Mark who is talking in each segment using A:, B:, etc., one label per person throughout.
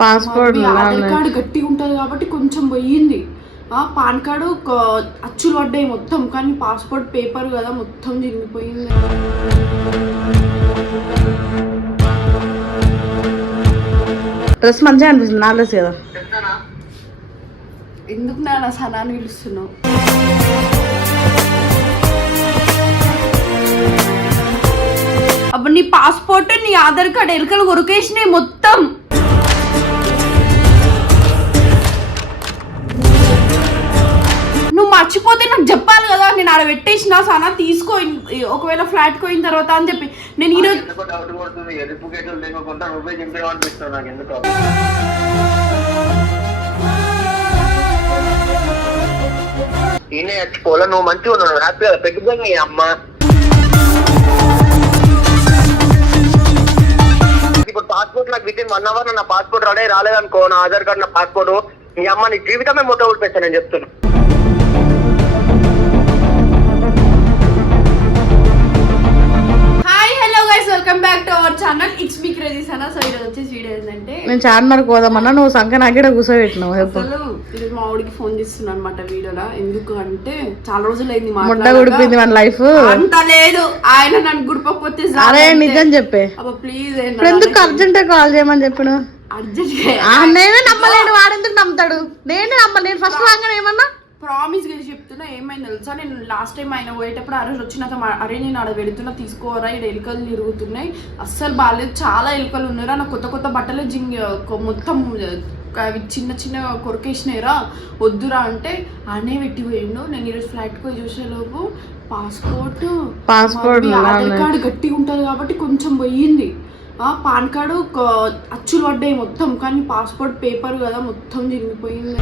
A: Passport
B: Aadhaar card గట్టిగా ఉంటుంది కాబట్టి కొంచెం పోయింది. ఆ పాన్ కార్డు అచ్చులు పడ్డాయి మొత్తం కానీ పాస్పోర్ట్ పేపర్ కదా మొత్తం చిరిగిపోయింది.
A: డ్రెస్ మంచిగా అనిపిస్తుంది నా డ్రెస్ కదా.
B: ఎందుకు నాన్న సనాన్ని పిలుస్తున్నావు? అప్పుడు నీ పాస్పోర్ట్ నీ ఆధార్ కార్డు ఎలుకలు కొరికేసినాయి మొత్తం. మర్చిపోతే నాకు చెప్పాలి కదా నేను ఆడ పెట్టేసిన సనా తీసుకో ఒకవేళ ఫ్లాట్ పోయిన తర్వాత అని చెప్పి. నేను ఈరోజు
C: లేకుండా నువ్వే మంచిగా ఉన్నావు హ్యాపీగా పెట్టుకోగా ఈ అమ్మ. ఇప్పుడు పాస్పోర్ట్ నాకు విత్ ఇన్ వన్ అవర్ నా పాస్పోర్ట్ రెడీ రాలేదనుకో నా ఆధార్ కార్డ్ నా పాస్పోర్ట్ మీ అమ్మ నీ జీవితమే మొత్తం ఊడిపేస్తాను నేను చెప్తున్నా.
B: Welcome back to our channel it's me crazy Sana so ఈరోజు వచ్చేసి వీడియో ఏంటంటే
A: నేను చార్మినార్కి పోదామన్నా నువ్వు సంఖ్య నాకేడ కూర్చోబెట్టినావు.
B: అసలు ఇది మా ఆవిడకి ఫోన్ చేస్తున్నాను అనమాట వీడియోలో. ఎందుకు అంటే చాలా రోజులైంది
A: ముడ్డ
B: మాట్లాడక.
A: గుడిపోయింది మన లైఫ్
B: అంత లేదు. ఆయన నన్ను గుడిపోతే
A: అరే నిజం చెప్పే.
B: అబ్బా ప్లీజ్
A: ఎందుకు అర్జెంట్ కాల్ చేయమని చెప్పిన?
B: అర్జెంట్
A: నేనే నమ్మలేను వాడెందుకు నమ్ముతాడు? నేనే నమ్మ నేను ఫస్ట్ రాగానే ఏమన్నా?
B: ప్రామిస్గా చెప్తున్నా ఏమైంది తెలుసా? నేను లాస్ట్ టైం ఆయన పోయేటప్పుడు ఆ రోజు వచ్చి నాతో మా- అరే నేను ఆడ వెళుతున్నా తీసుకోరా ఇక్కడ ఎలుకలు తిరుగుతున్నాయి. అస్సలు బాగాలేదు చాలా ఎలుకలు ఉన్నారా నాకు కొత్త కొత్త బట్టలు జింగ్ మొత్తం అవి చిన్న చిన్న కొరికేసినాయిరా వద్దురా అంటే ఆనే పెట్టిపోయిండు నేను ఈరోజు ఫ్లైట్కి పోయి చూసే లోపు పాస్పోర్ట్
A: Passport
B: ఆధార్. కార్డు గట్టిగా ఉంటుంది కాబట్టి కొంచెం పోయింది. పాన్ కార్డు అచ్చులు పడ్డాయి మొత్తం కానీ పాస్పోర్ట్ పేపర్ కదా మొత్తం చిరిగిపోయింది.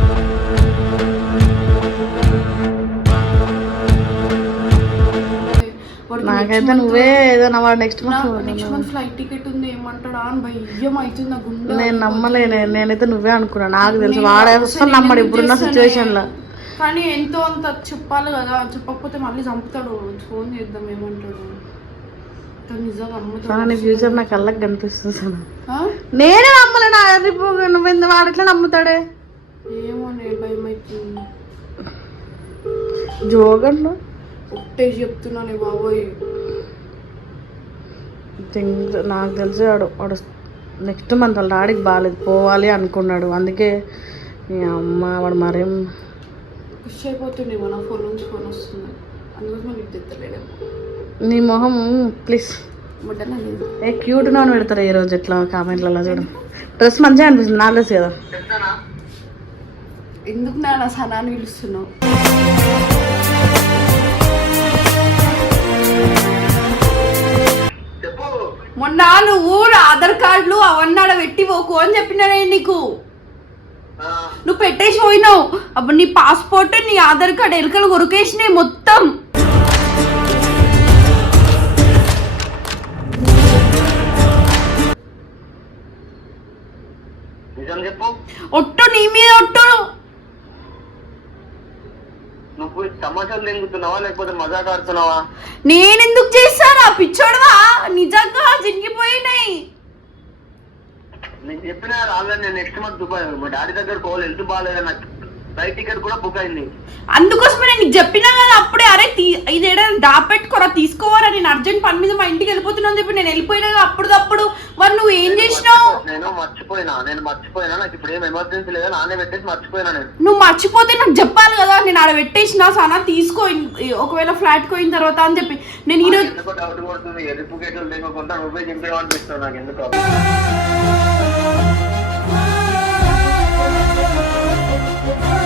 A: నాకైతే నువ్వే ఏదైనా వాడు next month
B: next month flight ticket ఉంది ఏమంటాడా అని భయం అవుతుంది నా గుండె
A: నేను నమ్మలేను నేనైతే నువ్వే అనుకున్నా నాకు తెలుసు వాడే
B: అసలు
A: నమ్మడు ఇప్పుడున్న
B: చేస్తానే?
A: సిచ్యువేషన్లో
B: కానీ ఎంతో అంత చెప్పాలి కదా చెప్పకపోతే మళ్ళీ చంపుతాడు ఫోన్ చేద్దాం ఏమంటాడు.
A: నీ ఫ్యూచర్ నా కళ్ళకి కనిపిస్తుంది.
B: ఆ?
A: నేనే నమ్మలేను ఆ రేపు నువ్వు వాడు ఎట్లా నమ్ముతాడే? జోగండు
B: ఒట్టేసి చెప్తున్నాను బాబోయ్.
A: నాకు తెలిసి వాడు వాడు నెక్స్ట్ మంత్ వాళ్ళ డాడీకి బాగాలేదు పోవాలి అనుకున్నాడు. అందుకే అమ్మ వాడు మరేం
B: ఖుషి అయిపోతుండేమో నా ఫోన్ నుంచి ఫోన్ వస్తుంది. నీకు
A: నీ మొహం ప్లీజ్ ఏ క్యూట్ నన్ను పెడతారు ఈ రోజు ఎట్లా కామెంట్లలో చూడు. డ్రెస్ మంచిగా అనిపిస్తుంది నా డ్రెస్ కదా.
B: ఎందుకు నాన్న సనాన్ని పిలుస్తున్నావు?
C: చెప్పు.
B: మొన్న నువ్వు ఆధార్ కార్డులు అవన్నీ ఆడ పెట్టి పోకు అని చెప్పినా నేను నీకు.
C: ఆ,
B: నువ్వు పెట్టేసి పోయినావు. అప్పుడు నీ పాస్పోర్ట్ నీ ఆధార్ కార్డు ఎలుకలు కొరికేసినాయి మొత్తం.
C: నిజం చెప్పు.
B: ఒట్టు నీ మీద ఒట్టు.
C: నువ్వు తమాషాలు తింగుతున్నావా లేకపోతే మజాక్ ఆడుతున్నావా?
B: నేనెందుకు ఆ పిచ్చోడవా? నిజంగా జింగిపోయినాయి
C: నేను చెప్పిన నేను నెక్స్ట్ మంత్ దుబాయ్ మా డాడీ దగ్గర పోవాలి హెల్త్ బాగాలేదు నాకు ఫ్లైట్ టికెట్ కూడా బుక్ అయింది.
B: అందుకోసమే నేను నీకు చెప్పినా కదా అప్పుడే అరే ఇది ఏదైనా దాపెట్టుకోరా తీసుకోవాలా నేను అర్జెంట్ పని మీద మా ఇంటికి వెళ్ళిపోతున్నాను చెప్పి నేను వెళ్ళిపోయినా కదా అప్పుడప్పుడు మరి నువ్వు ఏం చేసినావు?
C: నేను మర్చిపోయినా నేను మర్చిపోయినా నాకు ఇప్పుడు ఏం ఎమర్జెన్సీ లేదా నాన్నే పెట్టేసి మర్చిపోయినా నేను.
B: నువ్వు మర్చిపోతే నాకు చెప్పాలి కదా నేను ఆడ పెట్టేసిన సనా తీసుకో ఒకవేళ ఫ్లాట్ పోయిన తర్వాత అని చెప్పి. నేను ఈరోజు
C: డౌట్ పడుతుంది ఎరుపు గేట్లు లేకుండా నువ్వే చింపేవా అనిపిస్తుంది నాకు ఎందుకో.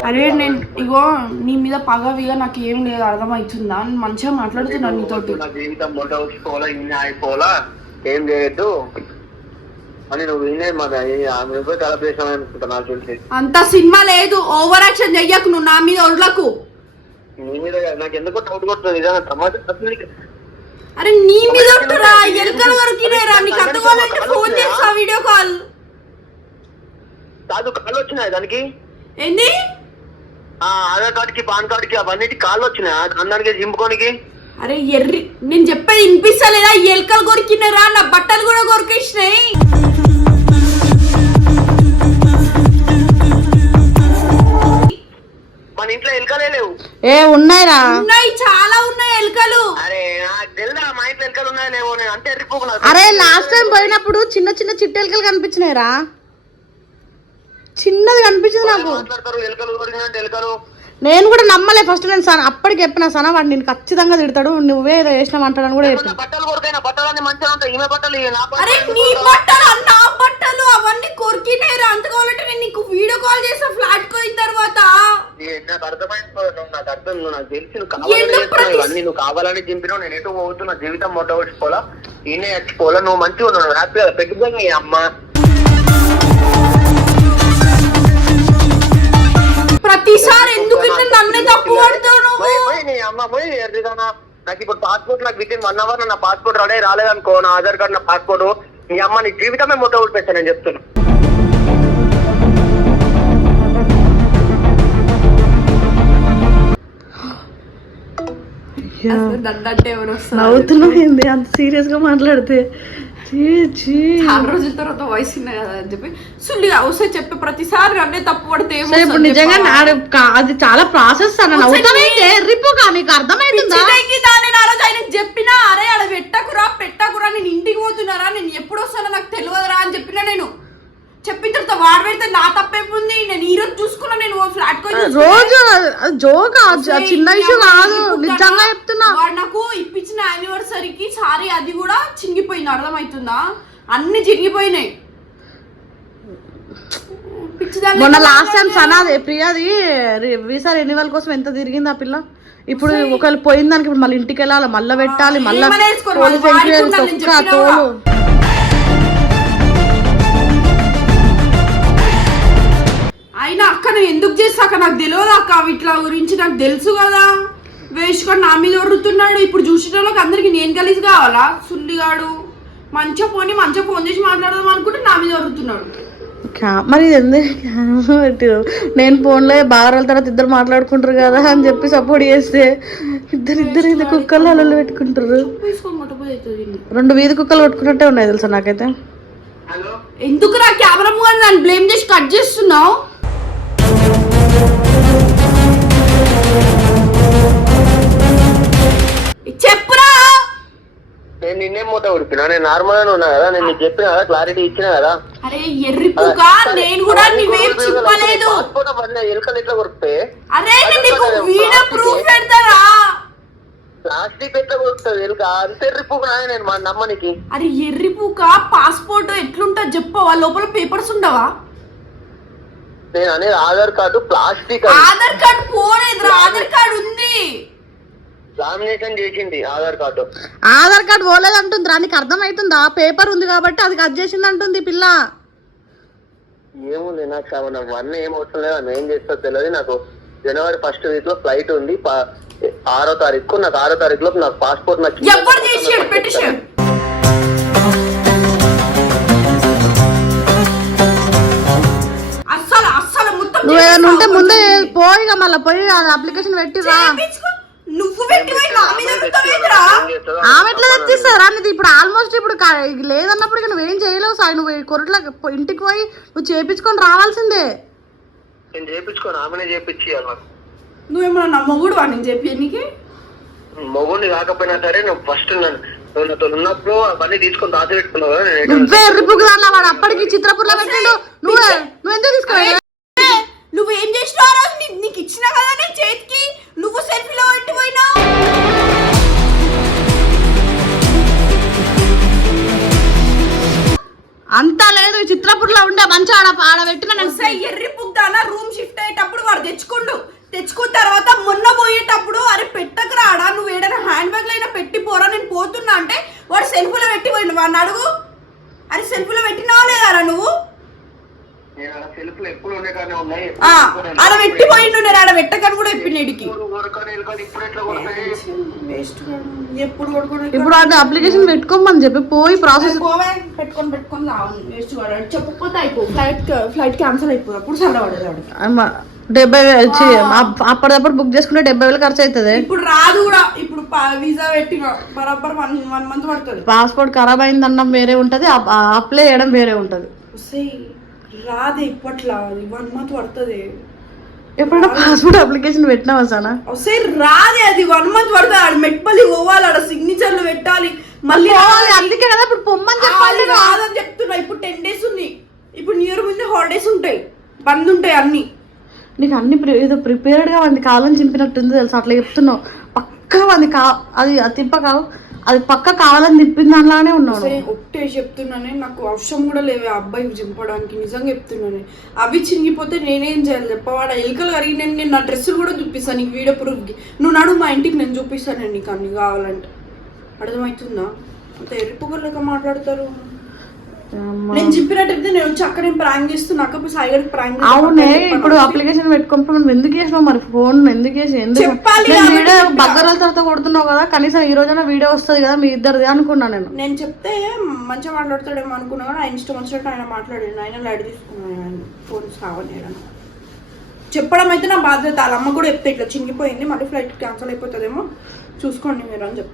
B: అరే నేను ఇగో నీ మీద పగవిగా నాకు ఏం లేదు అర్థమవుతుందా? నేను మంచిగా మాట్లాడుతున్నాను నీతోటి.
C: నా జీవితం మొట్ట వచ్చిపోవాలా ఇన్ని అయిపోవాలా ఏం చేయొద్దు. అని నువ్వు వినే మన అనుకుంటా నాకు తెలిసి.
B: అంత సినిమా లేదు ఓవర్ యాక్షన్ చెయ్యకు నువ్వు నా మీద ఒళ్ళకు
C: నీ మీద నాకు ఎందుకో డౌట్ కొడుతుంది నిజంగా తమాషా అసలు నీకు-
B: అరే నీ మీద ఉంటురా ఎలుకలు దొరికినాయిరా నీకు అర్థకాలంటే ఫోన్ చేస్తా వీడియో కాల్.
C: కాదు కాళ్ళు వచ్చినాయి దానికి?
B: ఏంది?
C: ఆధార్ కార్డ్కి పాన్ కార్డ్కి అవన్నిటి కాళ్ళు వచ్చినాయి? అందరికి జింపుకోనికి
B: అరే ఎర్రి నేను చెప్పేది వినిపిస్తలేదా? ఎలుకలు కొరికినరా నా బట్టలు కూడా కొరికిచ్చినాయి మన ఇంట్లో ఎలుకలే లేవు.
A: ఏ ఉన్నాయిరా.
B: ఉన్నాయి చాలా ఉన్నాయి ఎలుకలు.
C: అరే నాకు మా ఇంట్లో ఎలుకలు ఉన్నాయో లేవో నేను అంతే ఎరిపోకున్నా
A: అరే లాస్ట్ టైం పోయినప్పుడు చిన్న చిన్న చిట్టెలుకలు కనిపించినాయిరా. చిన్నది కనిపించింది నాకు. నేను కూడా నమ్మలే ఫస్ట్ నేను సన అప్పటికి చెప్పిన సన వాడు నేను ఖచ్చితంగా తిడతాడు నువ్వే ఏదో చేసినావు అంటాడని కూడా చెప్పిన.
C: బట్టలు
B: అరే నీ నా అవన్నీ కొరికినాయి అంత కావాలంటే నేను నీకు వీడియో కాల్ చేస్తా ఫ్లాట్ కోయిన తర్వాత.
C: ఏ, నాకు అర్థమైంది నువ్వు నాకు అర్థం నువ్వు నాకు తెలిసి నువ్వు కావాలని నేను ఎటు జీవితం ఈయనే నువ్వు మంచిగా ఉన్నావు హ్యాపీగా పెట్టుకోగా ఈ అమ్మ.
B: ప్రతిసారి ఎందుకు ఇట్లా నన్నే తప్పు పడతావు నువ్వు?
C: అమ్మ పోయి ఎర్రిదానా నాకు ఇప్పుడు పాస్పోర్ట్ నాకు విత్ ఇన్ వన్ అవర్ నా పాస్పోర్ట్ రెడీ రాలేదనుకో నా ఆధార్ కార్డ్ నా పాస్పోర్ట్ నీ అమ్మ నీ జీవితమే మొట్ట ఊడిపేస్తాను నేను చెప్తున్నా.
A: నవ్వుతున్నావు అంత సీరియస్గా మాట్లాడితే.
B: చాలా రోజుల తర్వాత వయసు ఉన్నాయి కదా అని చెప్పి. సుల్లిగా ఒకసారి చెప్పే ప్రతిసారి నన్నే తప్పు పడితే
A: సో ఇప్పుడు నిజంగా
B: చెప్పవా?
A: నాడు కా- అది చాలా ప్రాసెస్ అన్న నవ్వుతావేంటే? రిపోగా నీకు అర్థమైతుందా?
B: దాన్ని ఆ రోజు ఆయనకు చెప్పినా అరే ఆడ పెట్టకురా పెట్టకురా నేను ఇంటికి పోతున్నారా నేను ఎప్పుడు వస్తానో నాకు తెలియదురా అని చెప్పినా నేను. చెప్పిన తర్వాత వాడు పెడితే నా తప్పేముంది నేను ఈ రోజు చూసుకున్నా నేను ఫ్లాట్
A: రోజు జోక్ చిన్న ఇష్యూ కాదు. నిజంగా చెప్తున్నా
B: వాడు నాకు ఇప్పించిన యానివర్సరీకి సారీ అది కూడా చింగిపోయింది అర్థమవుతుందా? అన్ని చిరిగిపోయినాయి.
A: మొన్న లాస్ట్ టైం సనాది ప్రియాది వీసా రెన్యువల్ కోసం ఎంత తిరిగింది ఆ పిల్ల? ఇప్పుడు ఒకవేళ పోయిన దానికి ఇప్పుడు మళ్ళీ ఇంటికి వెళ్ళాలి మళ్ళీ పెట్టాలి మళ్ళీ తోలు.
B: అయినా అక్క నేను ఎందుకు చేస్తాక నాకు తెలియదు అక్క ఇట్లా గురించి నాకు తెలుసు కదా. వేసుకొని నా మీద ఒరుతున్నాడు ఇప్పుడు చూసిన వాళ్ళకి అందరికి నేను కలిసి కావాలా? సుల్లిగాడు. మంచిగా పోని మంచిగా ఫోన్ చేసి మాట్లాడదాం అనుకుంటే నా మీద ఒరుతున్నాడు
A: క్యా- మరి ఇది ఎందుకు? నేను ఫోన్లో బాగా తర్వాత ఇద్దరు మాట్లాడుకుంటారు కదా అని చెప్పి సపోర్ట్ చేస్తే ఇద్దరు ఇద్దరు ఇది కుక్కలు అలలు పెట్టుకుంటారు. రెండు వీధి కుక్కలు కొట్టుకున్నట్టే ఉన్నాయి తెలుసా నాకైతే?
C: హలో?
B: ఎందుకు నా కెమెరా నన్ను బ్లేమ్ చేసి కట్ చేస్తున్నావు? చెప్పురా
C: నేను నిన్నేం మూట ఉడిపినా నేను నార్మల్ గానే ఉన్నా కదా నేను నీకు చెప్పిన కదా క్లారిటీ ఇచ్చిన కదా.
B: అరే ఎర్రిపుగా నేను కూడా నువ్వేం చెప్పలేదు.
C: పాస్పోర్ట్ అవన్నీ ఎలుకలు ఎట్లా కొరుకుతాయి
B: అరే నేను నీకు వీడియో ప్రూఫ్ పెడతారా
C: ప్లాస్టిక్ ఎట్లా కొరుకుతుంది ఎలుక? అంత ఎర్రిపోకు నాయన నేను మా నమ్మనికి
B: అరే ఎర్రిపుక పాస్పోర్ట్ ఎట్లుంటా చెప్పవా? లోపల పేపర్స్ ఉండవా?
C: నేను అనేది Aadhaar card plastic
B: Aadhaar card పోలేదురా Aadhaar card ఉంది.
C: లామినేషన్ చేసింది ఆధార్ కార్డు
A: ఆధార్ కార్డు పోలేదు అంటుంది రా నీకు అర్థమవుతుందా పేపర్ ఉంది కాబట్టి అది కట్ చేసింది అంటుంది పిల్ల.
C: ఏముంది నాకు నాకు వన్ ఏం అవసరం లేదు ఆమె ఏం చేస్తో తెలియదు నాకు. జనవరి ఫస్ట్ వీక్లో ఫ్లైట్ ఉంది పా- ఆరో తారీఖు నాకు ఆరో తారీఖు లోపు నాకు పాస్పోర్ట్ నాకు
B: ఎవరు చేసాడు పెటిషన్
A: నువ్వు ఏదైనా ఉంటే ముందే పోయిగా మళ్ళీ పోయి అది అప్లికేషన్ పెట్టిరా.
B: నువ్వు?
A: ఆమె ఎట్లా తెచ్చిస్తారు? అనేది ఇప్పుడు ఆల్మోస్ట్ ఇప్పుడు కా- లేదన్నప్పుడు ఇక నువ్వేం చేయలేవు సాయి. నువ్వు కొరట్ల ఇంటికి పోయి నువ్వు చేపించుకొని రావాల్సిందే.
C: నేను చేపించుకోను. ఆమెనే చేపించి
B: నువ్వేమన్నా నా మొగుడు నేను చెప్పి నీకు?
C: మొగుడిని కాకపోయినా సరే నువ్వు ఫస్ట్ నన్ను ఉన్నప్పుడు అవన్నీ తీసుకొని దాచి పెట్టుకున్నావు
A: నువ్వే ఎర్రిపుకు వాడు. అప్పటికి చిత్రపూర్లో పెట్టిండు. నువ్వు నువ్వు ఎందుకు తీసుకోవాలి
B: నువ్వు ఏం చేసినావు
A: మంచి పెట్టిన
B: ఎర్రి పుగ్దాన రూమ్ షిఫ్ట్ అయ్యేటప్పుడు వాడు తెచ్చుకుండు. తెచ్చుకున్న తర్వాత మొన్న పోయేటప్పుడు అరే పెట్టకు రాడా నువ్వు ఏదైనా హ్యాండ్ బ్యాగ్ అయినా పెట్టి పోరా నేను పోతున్నా. అంటే వాడు సెల్ఫీలో పెట్టి పోయిండు వాడిని అడుగు. అరే సెల్ఫీలో పెట్టినావా లేదారా నువ్వు
C: నేను అలా సెల్ఫ్లు ఎప్పుడు ఉండే కానీ ఉన్నాయి
B: ఆ, ఆడ పెట్టి పోయిండు నేను ఆడ పెట్టకని కూడా చెప్పినడికి
C: ఎప్పుడు ఇప్పుడు
A: అది అప్లికేషన్ పెట్టుకోమని చెప్పి పోయి ప్రాసెస్
B: పెట్టుకొని పెట్టుకొని వేస్ట్ వాడు చెప్పకపోతే అయిపో. ఫ్లైట్ ఫ్లైట్ క్యాన్సిల్ అప్పుడు చల్లబడేదాడు
A: డెబ్బై వేలు అప్పటిదప్పుడు బుక్ చేసుకుంటే డెబ్బై వేలు ఖర్చు అవుతుంది
B: ఇప్పుడు రాదు కూడా. ఇప్పుడు వీసా పెట్టి బరాబర్ వన్ వన్ మంత్ పడుతుంది.
A: పాస్పోర్ట్ ఖరాబ్ అయిందన్న వేరే ఉంటుంది. అప్లై చేయడం వేరే ఉంటుంది.
B: రాదే ఇప్పట్లా. వన్ మంత్ పడుతుంది.
A: ఎప్పుడైనా పాస్పోర్ట్ అప్లికేషన్ పెట్టినావా సానా?
B: ఒకసారి రాదే అది. వన్ మంత్ పడుతుంది. ఆడ మెట్పల్లి పోవాలి ఆడ సిగ్నేచర్లు పెట్టాలి. మళ్ళీ
A: అందుకే కదా ఇప్పుడు పొమ్మని చెప్పాలి
B: కాదని చెప్తున్నా. ఇప్పుడు టెన్ డేస్ ఉంది. ఇప్పుడు న్యూ ఇయర్ ముందు హాలిడేస్ ఉంటాయి. బంద్ ఉంటాయి అన్ని.
A: నీకు అన్ని ఏదో ప్రిపేర్డ్గా వంది కాలం చింపినట్టుంది తెలుసు? అట్లా చెప్తున్నావు. పక్కా వంది కా అది అది తిప్ప కావు అది పక్క కావాలని తిప్పిన దానిలానే ఉన్నాను
B: సరే ఒట్టే చెప్తున్నానే నాకు అవసరం కూడా లేవే ఆ అబ్బాయి చింపడానికి నిజంగా చెప్తున్నాను. అవి చింగిపోతే నేనేం చేయాలి? చెప్పవాడ? ఎలుకలు కరిగి నేను నేను నా డ్రెస్సులు కూడా చూపిస్తాను నీకు వీడియో ప్రూఫ్కి. నువ్వు నాడు మా ఇంటికి నేను చూపిస్తాను నీకు అన్ని కావాలంటే. అర్థమవుతుందా? అంత ఎరుపుగలక మాట్లాడతారు. నేను చెప్పినట్టయితే నేను వచ్చి అక్కడ ప్రాంక్ చేస్తున్నా అక్కడ సాయిగడికి ప్రాంక్
A: అవునే ఇప్పుడు అప్లికేషన్ పెట్టుకుంటున్నావు నువ్వు ఎందుకు చేసినావు మరి ఫోన్ ఎందుకు చేసి ఎందుకు నేను వీడియో తర్వాత కొడుతున్నావు కదా కనీసం ఈ రోజైనా వీడియో వస్తుంది కదా మీ ఇద్దరిది అనుకున్నా నేను.
B: నేను చెప్తే మంచిగా మాట్లాడతాడేమో అనుకున్నా కానీ ఆయన ఇష్టం వచ్చినట్టు ఆయన మాట్లాడాడు. ఆయన లైట్ తీసుకున్నాను ఫోన్ కావాలి చెప్పడం అయితే నా బాధ్యత. వాళ్ళ అమ్మ కూడా చెప్తే ఇట్లా చినిగిపోయింది. మళ్ళీ ఫ్లైట్ క్యాన్సిల్ అయిపోతుందేమో. చూసుకోండి మీరు అని చెప్తే